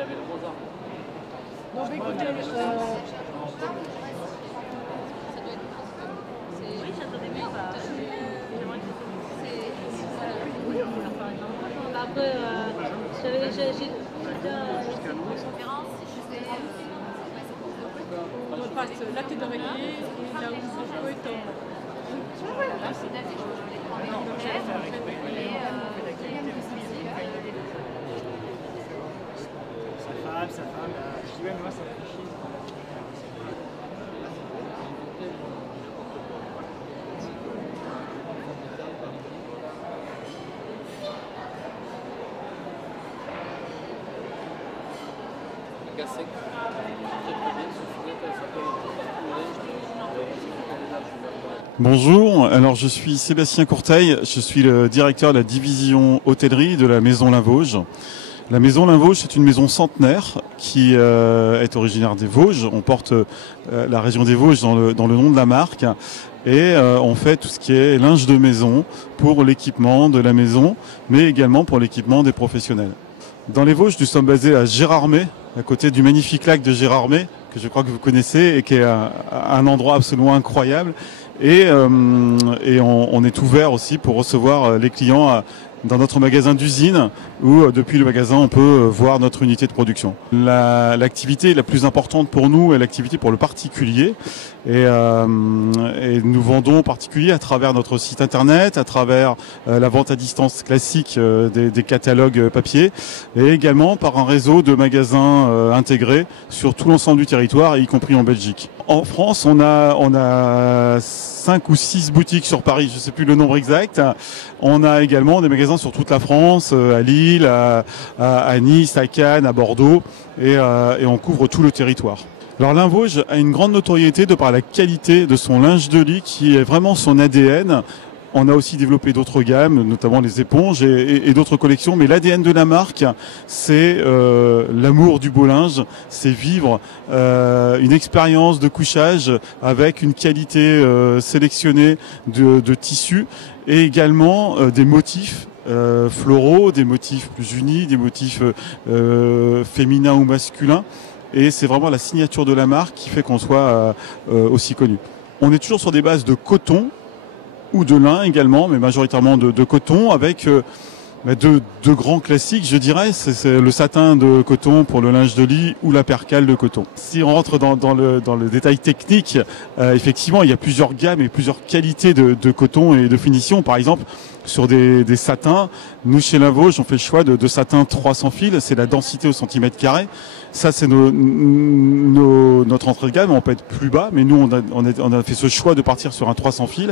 Donc écoutez, après, j'ai déjà on passe la tête d'oreiller et là où c'est coton. Sa femme, je dis ouais, mais moi ça me fait chier. Bonjour, alors je suis Sébastien Courteil, je suis le directeur de la division hôtellerie de la Maison Linvauge. La Maison Linvauge, c'est une maison centenaire qui est originaire des Vosges. On porte la région des Vosges dans le nom de la marque et on fait tout ce qui est linge de maison pour l'équipement de la maison, mais également pour l'équipement des professionnels. Dans les Vosges, nous sommes basés à Gérardmer, à côté du magnifique lac de Gérardmer, que je crois que vous connaissez et qui est un endroit absolument incroyable. Et on est ouvert aussi pour recevoir les clients dans notre magasin d'usine où depuis le magasin on peut voir notre unité de production. L'activité la plus importante pour nous est l'activité pour le particulier et nous vendons aux particuliers à travers notre site internet, à travers la vente à distance classique des catalogues papier et également par un réseau de magasins intégrés sur tout l'ensemble du territoire, y compris en Belgique. En France, on a 5 ou 6 boutiques sur Paris, je ne sais plus le nombre exact. On a également des magasins sur toute la France, à Lille, à Nice, à Cannes, à Bordeaux, et on couvre tout le territoire. Alors Linvauge a une grande notoriété de par la qualité de son linge de lit qui est vraiment son ADN. On a aussi développé d'autres gammes, notamment les éponges et d'autres collections. Mais l'ADN de la marque, c'est l'amour du beau linge, c'est vivre une expérience de couchage avec une qualité sélectionnée de tissus et également des motifs floraux, des motifs plus unis, des motifs féminins ou masculins. Et c'est vraiment la signature de la marque qui fait qu'on soit aussi connu. On est toujours sur des bases de coton, ou de lin également, mais majoritairement de coton, avec deux grands classiques, je dirais. C'est le satin de coton pour le linge de lit ou la percale de coton. Si on rentre dans le détail technique, effectivement, il y a plusieurs gammes et plusieurs qualités de coton et de finition. Par exemple, sur des satins, nous chez Linvauge, on fait le choix de satins 300 fils, c'est la densité au centimètre carré. Ça, c'est notre entrée de gamme, on peut être plus bas, mais nous, on a fait ce choix de partir sur un 300 fils.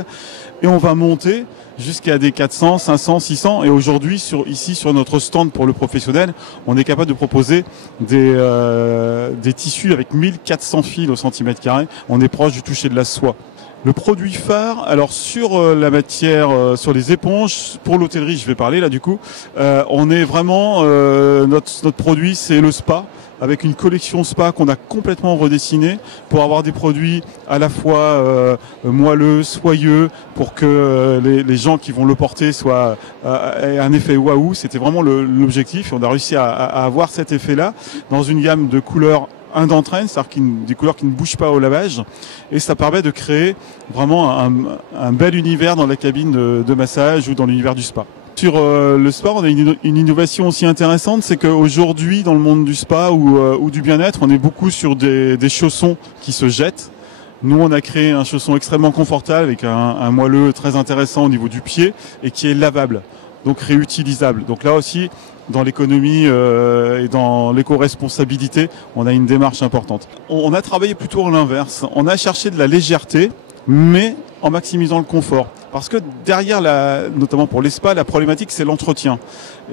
Et on va monter jusqu'à des 400, 500, 600. Et aujourd'hui, ici, sur notre stand pour le professionnel, on est capable de proposer des tissus avec 1400 fils au centimètre carré. On est proche du toucher de la soie. Le produit phare, alors sur la matière, sur les éponges, pour l'hôtellerie, je vais parler là du coup, on est vraiment, notre produit, c'est le spa, avec une collection spa qu'on a complètement redessinée pour avoir des produits à la fois moelleux, soyeux, pour que les gens qui vont le porter aient un effet waouh. C'était vraiment l'objectif et on a réussi à avoir cet effet-là dans une gamme de couleurs d'entraîne, c'est-à-dire des couleurs qui ne bougent pas au lavage, et ça permet de créer vraiment un bel univers dans la cabine de massage ou dans l'univers du spa. Sur le sport, on a une innovation aussi intéressante, c'est qu'aujourd'hui, dans le monde du spa ou du bien-être, on est beaucoup sur des chaussons qui se jettent. Nous, on a créé un chausson extrêmement confortable avec un moelleux très intéressant au niveau du pied et qui est lavable, donc réutilisable. Donc là aussi, dans l'économie et dans l'éco-responsabilité, on a une démarche importante. On a travaillé plutôt à l'inverse. On a cherché de la légèreté, mais en maximisant le confort. Parce que derrière, notamment pour les spas, la problématique, c'est l'entretien.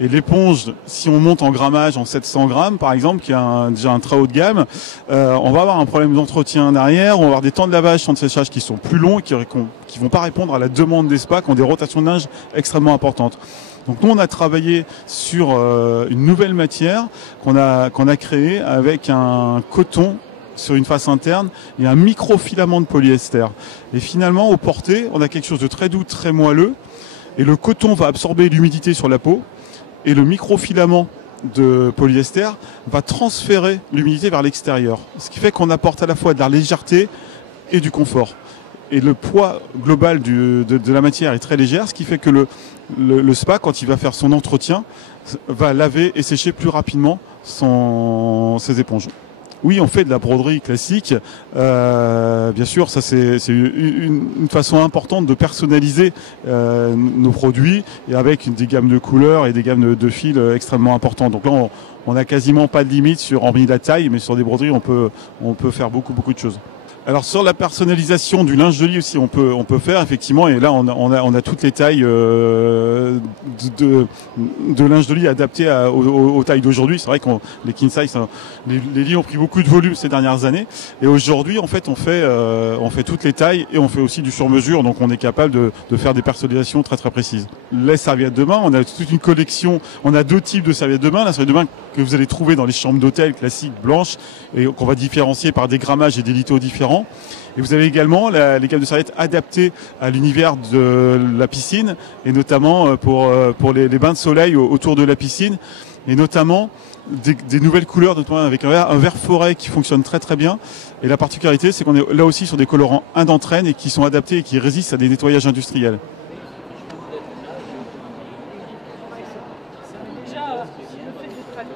Et l'éponge, si on monte en grammage en 700 grammes, par exemple, qui est déjà un très haut de gamme, on va avoir un problème d'entretien derrière, on va avoir des temps de lavage, temps de séchage qui sont plus longs et qui vont pas répondre à la demande des spas, qui ont des rotations de linge extrêmement importantes. Donc nous, on a travaillé sur une nouvelle matière qu'on a créée avec un coton sur une face interne et un microfilament de polyester. Et finalement, au porté, on a quelque chose de très doux, très moelleux. Et le coton va absorber l'humidité sur la peau. Et le microfilament de polyester va transférer l'humidité vers l'extérieur. Ce qui fait qu'on apporte à la fois de la légèreté et du confort. Et le poids global de la matière est très légère, ce qui fait que le spa, quand il va faire son entretien, va laver et sécher plus rapidement ses éponges. Oui, on fait de la broderie classique. Bien sûr, ça c'est une façon importante de personnaliser nos produits et avec des gammes de couleurs et des gammes de fils extrêmement importantes. Donc là, on n'a quasiment pas de limite hormis la taille, mais sur des broderies, on peut faire beaucoup de choses. Alors sur la personnalisation du linge de lit aussi, on peut faire effectivement, et là on a toutes les tailles de linge de lit adaptées aux tailles d'aujourd'hui. C'est vrai que les king size, les lits ont pris beaucoup de volume ces dernières années, et aujourd'hui en fait on fait toutes les tailles et on fait aussi du sur-mesure, donc on est capable de faire des personnalisations très précises. Les serviettes de bain, on a toute une collection, on a 2 types de serviettes de bain. La serviette de bain que vous allez trouver dans les chambres d'hôtel classiques blanches et qu'on va différencier par des grammages et des lithos différents. Et vous avez également les gammes de serviettes adaptées à l'univers de la piscine, et notamment pour les bains de soleil autour de la piscine, et notamment des nouvelles couleurs, notamment avec un vert forêt qui fonctionne très bien. Et la particularité, c'est qu'on est là aussi sur des colorants d'entraîne et qui sont adaptés et qui résistent à des nettoyages industriels. Déjà, le fait de